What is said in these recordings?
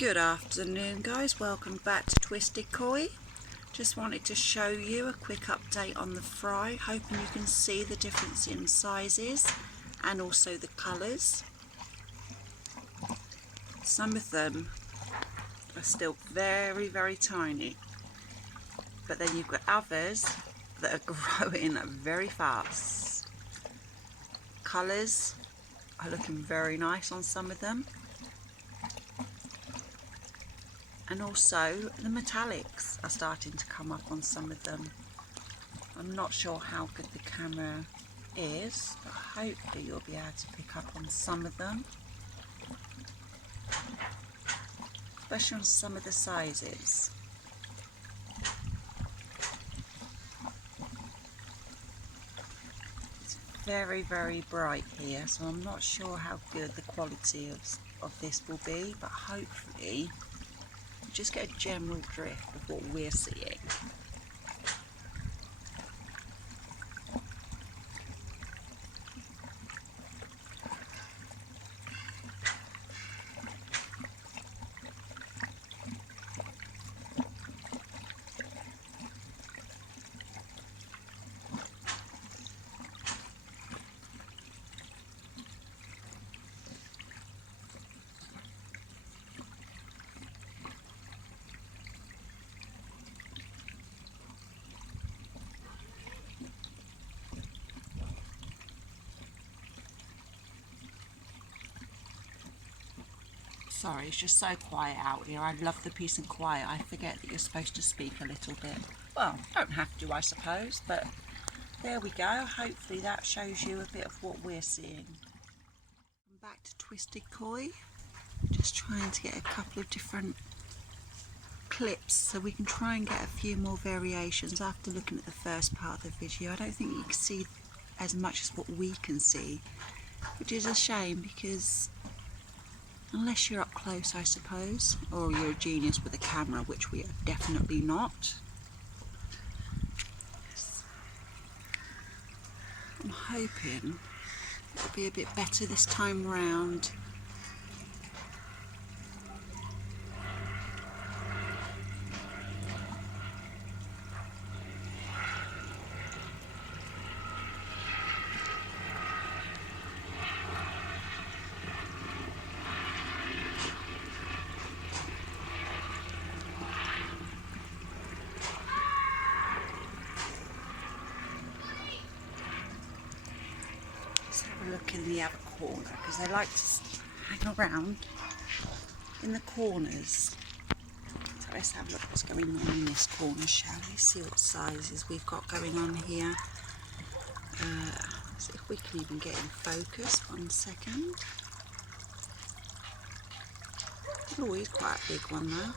Good afternoon guys, welcome back to Twisted Koi. Just wanted to show you a quick update on the fry, hoping you can see the difference in sizes and also the colours. Some of them are still very tiny, but then you've got others that are growing very fast. Colours are looking very nice on some of them. And also the metallics are starting to come up on some of them. I'm not sure how good the camera is, but hopefully you'll be able to pick up on some of them. Especially on some of the sizes. It's very bright here, so I'm not sure how good the quality of this will be, but hopefully just get a general drift of what we're seeing. Sorry, it's just so quiet out here. I love the peace and quiet. I forget that you're supposed to speak a little bit. Well, don't have to, I suppose, but there we go. Hopefully that shows you a bit of what we're seeing. I'm back to Twisted Koi. Just trying to get a couple of different clips so we can try and get a few more variations after looking at the first part of the video. I don't think you can see as much as what we can see, which is a shame because unless you're up close, I suppose, or you're a genius with a camera, which we are definitely not. I'm hoping it'll be a bit better this time round. Look in the other corner because they like to hang around in the corners. So let's have a look what's going on in this corner, shall we? See what sizes we've got going on here. See if we can even get in focus. 1 second. Oh, he's quite a big one though.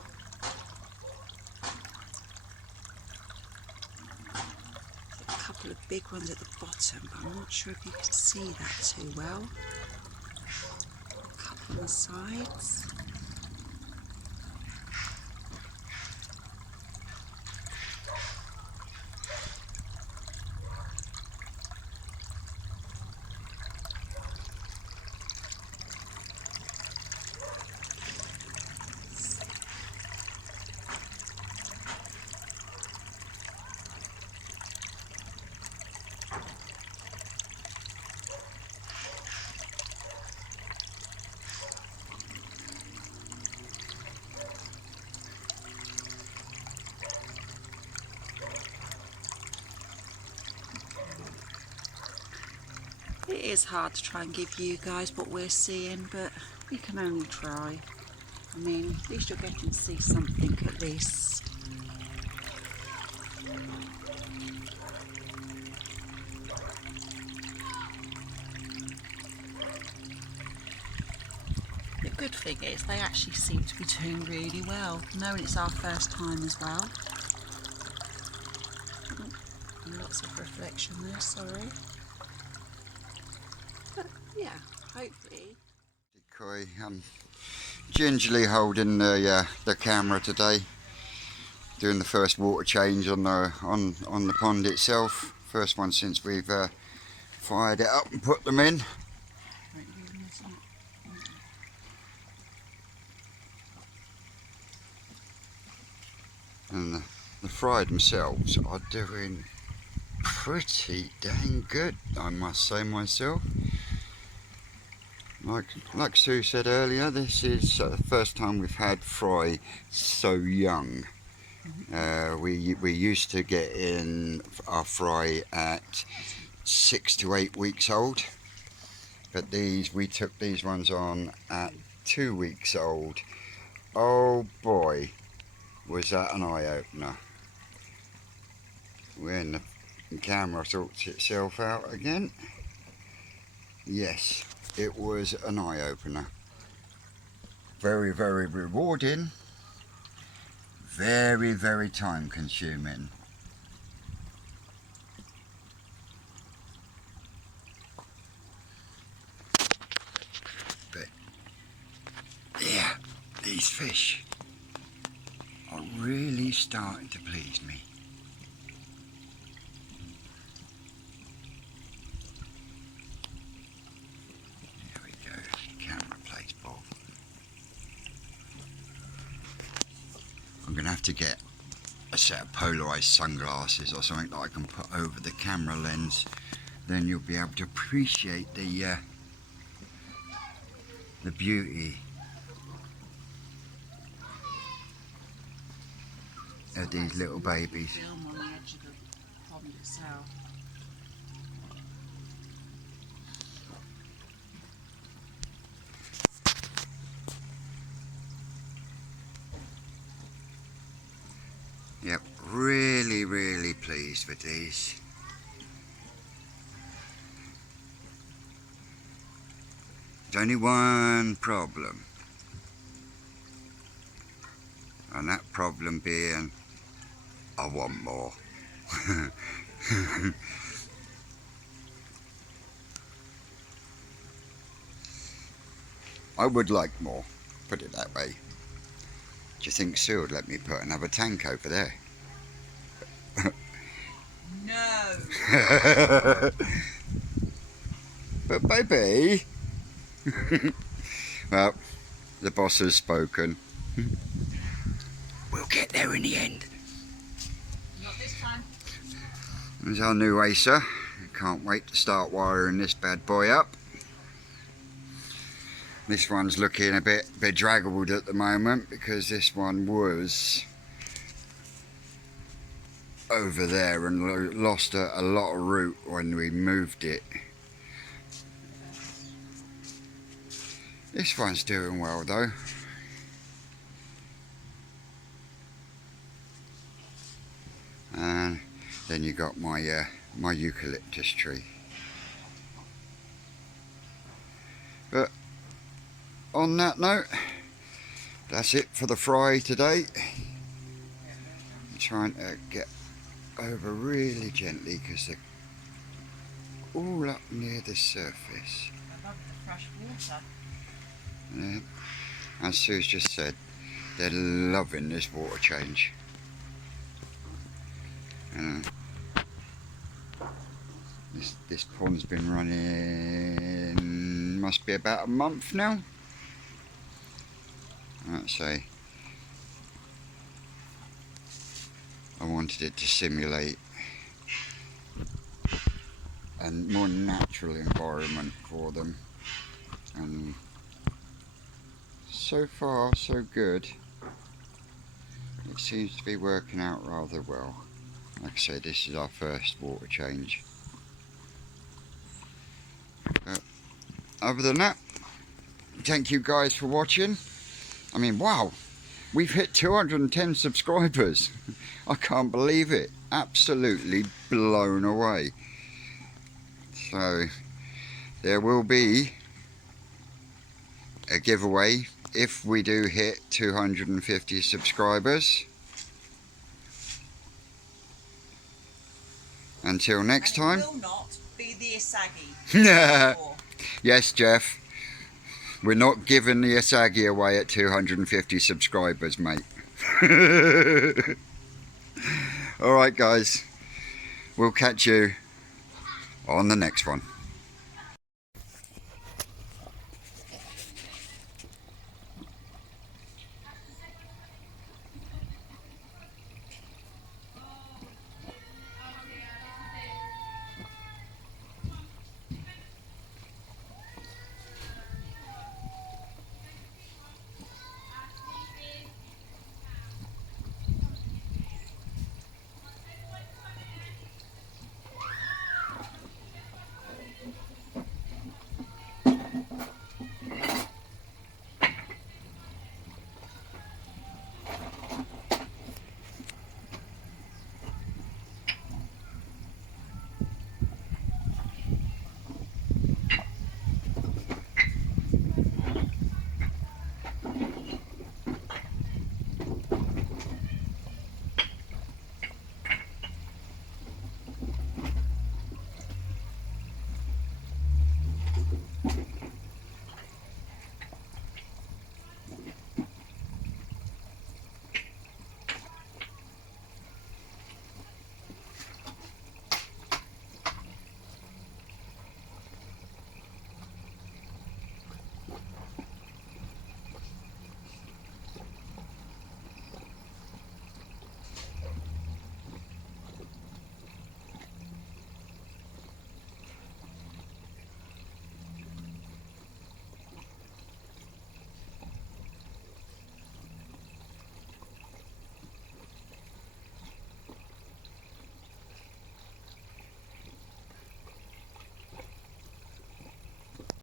Couple of big ones at the bottom, but I'm not sure if you can see that too well. A couple on the sides. It is hard to try and give you guys what we're seeing, but we can only try. I mean, at least you're getting to see something at least. The good thing is they actually seem to be doing really well, knowing it's our first time as well. Oh, lots of reflection there, sorry. But yeah, hopefully. Koi. I'm gingerly holding the camera today, doing the first water change on the pond itself. First one since we've fired it up and put them in. And the fry themselves are doing pretty dang good, I must say myself. Like Sue said earlier, this is the first time we've had fry so young. We used to get in our fry at 6 to 8 weeks old, but we took these ones on at 2 weeks old. Oh boy, was that an eye-opener. When the camera sorts itself out again. Yes, it was an eye-opener. Very, very rewarding. Very, very time consuming. But yeah, these fish are really starting to please me. There we go, camera plays ball. I'm going to have to get a set of polarized sunglasses or something that I can put over the camera lens. Then you'll be able to appreciate the beauty of these little babies. Film on the edge of the pond itself. Yep, really, really pleased with these. There's only one problem, and that problem being I want more. I would like more, put it that way. Do you think Sue would let me put another tank over there? No! But baby... Well, the boss has spoken. We'll get there in the end. Not this time. There's our new Acer. Can't wait to start wiring this bad boy up. This one's looking a bit bedraggled at the moment because this one was over there and lost a lot of route when we moved it. This one's doing well though. And then you got my my eucalyptus tree. But on that note, that's it for the fry today. I'm trying to get over really gently because they're all up near the surface. I love the fresh water. Yeah. As Sue's just said, they're loving this water change. This pond's been running, must be about a month now. I'd say I wanted it to simulate a more natural environment for them, and so far so good. It seems to be working out rather well. Like I say, this is our first water change. But other than that, thank you guys for watching. I mean, wow, we've hit 210 subscribers. I can't believe it. Absolutely blown away. So there will be a giveaway if we do hit 250 subscribers. Until next time. It will not be the Isagi. Yes, Jeff. We're not giving the Isagi away at 250 subscribers, mate. Alright guys, we'll catch you on the next one.